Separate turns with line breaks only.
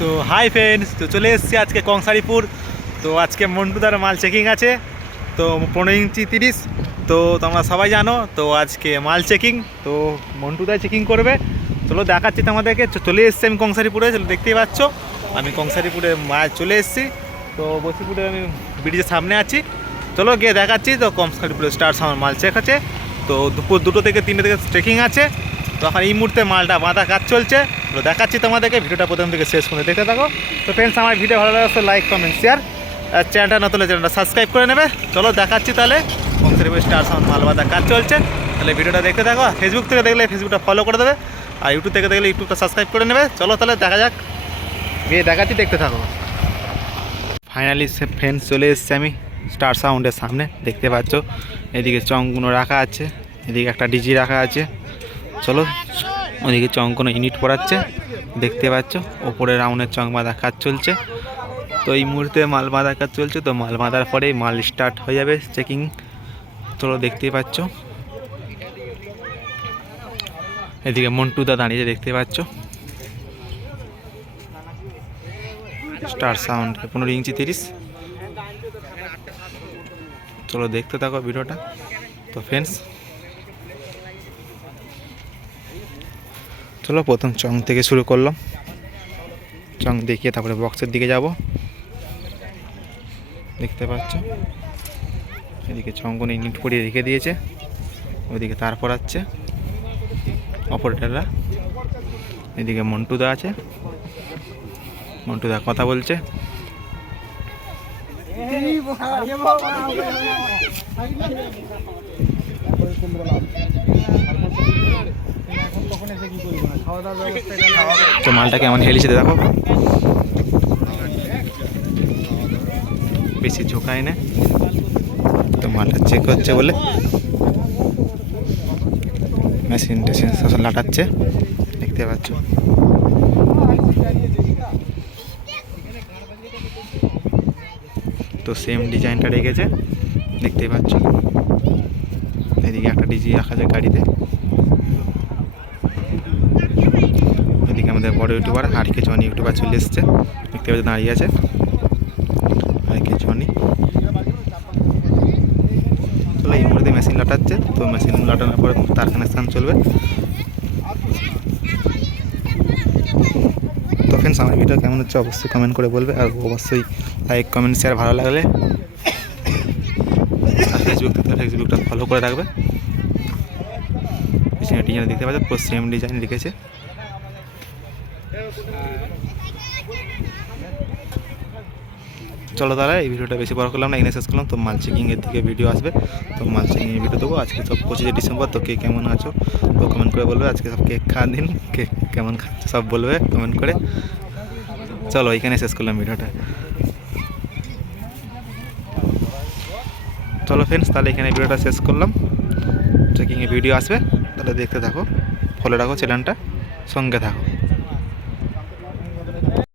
তো hi friends, তো চলে এসেছি আজকে কংসারিপুর। তো আজকে মন্টুদার মাল চেকিং আছে, তো পনেরো ইঞ্চি তিরিশ, তো তোমরা সবাই জানো, তো আজকে মাল চেকিং, তো মন্টুদা চেকিং করবে। চলো দেখাচ্ছি তোমাদেরকে চলে এসেছি আমি কংসারিপুরে, চলো দেখতেই পাচ্ছ, আমি কংসারিপুরে মাল চলে এসেছি। তো বসিপুরে আমি ব্রিজের সামনে আছি। চলো গিয়ে দেখাচ্ছি, তো কংসারিপুরে স্টার্স আমার মাল চেক আছে, তো দুপুর দুটো থেকে তিনটে থেকে চেকিং আছে। তো এখন এই মুহূর্তে মালটা বাঁধা কাজ চলছে। তো দেখাচ্ছি তোমাদেরকে, ভিডিওটা প্রথম থেকে শেষ করে দেখতে থাকো। তো ফ্রেন্ডস আমার ভিডিও ভালো লাগে লাইক কমেন্ট শেয়ার আর চ্যানেলটা নতুন চ্যানেলটা সাবস্ক্রাইব করে নেবে। চলো দেখাচ্ছি তাহলে কংসারিপুর স্টার সাউন্ড মাল বাঁধা কাজ চলছে। তাহলে ভিডিওটা দেখতে থাকো ফেসবুক থেকে দেখলে ফেসবুকটা ফলো করে দেবে। আর ইউটিউব থেকে দেখলে ইউটিউবটা সাবস্ক্রাইব করে নেবে। চলো তাহলে দেখা যাক। গিয়ে দেখাচ্ছি, দেখতে থাকো। ফাইনালি সে ফ্রেন্ডস চলে এসেছে আমি স্টার সাউন্ডের সামনে, দেখতে পাচ্ছ। এদিকে চংগুলো রাখা আছে, এদিকে একটা ডিজি রাখা আছে। চলো, ওদিকে চং কোনো ইউনিট পড়াচ্ছে, দেখতে পাচ্ছ, ওপরে রাউন্ডের চং বাঁধা কাজ চলছে। তো এই মুহূর্তে মাল বাঁধা কাজ চলছে, তো মাল বাঁধার পরেই মাল স্টার্ট হয়ে যাবে চেকিং চলো দেখতেই পাচ্ছ। এদিকে মন্টুদা দাঁড়িয়ে দেখতে পাচ্ছ। স্টার সাউন্ড পনেরো ইঞ্চি তিরিশ। চলো, দেখতে থাকো ভিডিওটা। তো ফ্রেন্ডস চলো প্রথম চং থেকে শুরু করলাম। চং দেখিয়ে তারপরে বক্সের দিকে যাব। দেখতে পাচ্ছ? এদিকে চঙ্কন ইউনিট করিয়ে রেখে দিয়েছে। ওইদিকে তার পড়াচ্ছে। অপারেটাররা। এদিকে মন্টুদা আছে। মন্টুদা কথা বলছে। তো মালটা কেমন হেলিছে দেখো। বেশি ঝোঁকায় না। তো মালটা চেক হচ্ছে বলে। মেশিন টেশিন সব লাটাচ্ছে। দেখতে পাচ্ছ। তো সেম ডিজাইনটা রেখেছে। দেখতেই পাচ্ছ। এদিকে একটা ডিজি রাখা আছে গাড়িতে। এদিকে আমাদের বড় ইউটিউবার আর কিছু অনেক ইউটিউবার চলে এসছে। দেখতে পাচ্ছ দাঁড়িয়ে আছে। কিছু অনেক চলো এই মুহূর্তে মেশিন লাটাচ্ছে। তো মেশিন লাটানোর পরে তার কানেকশান চলবে। তো ফ্রেন্ডস আমার ভিডিও কেমন হচ্ছে অবশ্যই কমেন্ট করে বলবে। আর অবশ্যই লাইক কমেন্ট শেয়ার ভালো লাগলে আর ফেসবুকটা ফলো করে রাখবে। পিছনে ডিজাইন দেখতে পাচ্ছ, পুরো সেম ডিজাইন রেখেছে চলো তাহলে, এই ভিডিওটা বেশি বড় করলাম না এখানে শেষ করলাম, তো মাল চেকিংয়ের দিকে ভিডিও আসবে। তো মাল চেকিংয়ের ভিডিও দেবো, আজকে সব পঁচিশে ডিসেম্বর, তো কে কেমন আছো, তো কমেন্ট করে বলবে, আজকে সব কেক খাওয়ার দিন, কে কেমন খাচ্ছে, সব বলবে কমেন্ট করে। চলো, এখানে শেষ করলাম ভিডিওটা। চলো ফ্রেন্ডস তাহলে এখানে ভিডিওটা শেষ করলাম। চেকিংয়ে ভিডিও আসবে, তাহলে দেখতে থাকো ফলো রাখো চ্যানেলটা সঙ্গে থাকো।